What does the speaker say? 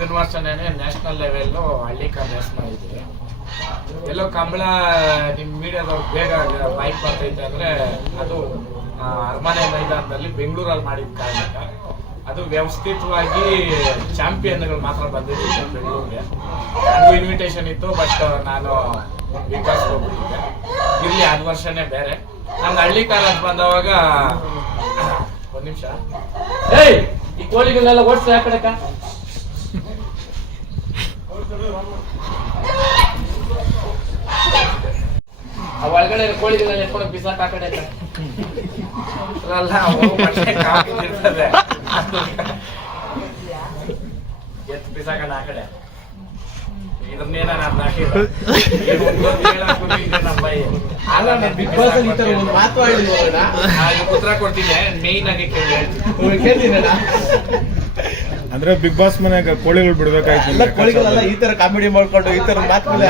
ಹಿಂದಿನ ವರ್ಷನೇ national level Hallikar race ಮಾಡಿದ್ವಿ. ಎಲ್ಲೋ ಕಂಬಳ ನಿಮ್ಮ ಮೀಡಿಯಾದವ್ರು ಬೇಗ ಬೈಕ್ ಬರ್ತೈತೆ ಅಂದರೆ ಅದು ಅರಮನೆ ಮೈದಾನದಲ್ಲಿ ಬೆಂಗಳೂರಲ್ಲಿ ಮಾಡಿದ ಕಾರಣಕ್ಕ ಅದು ವ್ಯವಸ್ಥಿತವಾಗಿ ಚಾಂಪಿಯನ್ಗಳು ಮಾತ್ರ ಬಂದಿದ್ದೆ ಬೆಂಗಳೂರಿಗೆ. ನನಗೂ ಇನ್ವಿಟೇಷನ್ ಇತ್ತು, ಬಟ್ ನಾನು ಬಿಗ್ ಬಾಸ್ ಹೋಗ್ಬಿಟ್ಟಿದ್ದೆ. ಇರಲಿ, ಅದು ವರ್ಷನೇ ಬೇರೆ. ನಂಗೆ ಹಳ್ಳಿಕಾರ ಅಂತ ಬಂದವಾಗ ಒಂದು ನಿಮಿಷ, ಏಯ್ ಈ ಕೋಳಿಗಳನ್ನೆಲ್ಲ ಓಡಿಸ ಆ ಕಡೆಕ ಆ ಒಳಗಡೆ ಕೋಳಿಗಳನ್ನ ಎತ್ಕೊಂಡು ಬಿಸಾಕ ಆ ಕಡೆ ಅಲ್ಲ, ಇರ್ತದೆ ಎತ್ತು ಬಿಸಾಕಣ ಆ ಕಡೆ. ಇದನ್ನೇನ ಉತ್ತರ ಕೊಡ್ತೀನಿ, ಮೇಯ್ನ್ ಆಗಿ ಕೇಳ್ತೀನಿ. ಅಂದ್ರೆ ಬಿಗ್ ಬಾಸ್ ಮನ್ಯಾಗ ಕೋಳಿಗಳು ಬಿಡ್ಬೇಕಾಯ್ತು. ಕೋಳಿಗಳೆಲ್ಲ ಈ ತರ ಕಾಮಿಡಿ ಮಾಡ್ಕೊಂಡು ಈ ತರ ಮಾತುಗಳು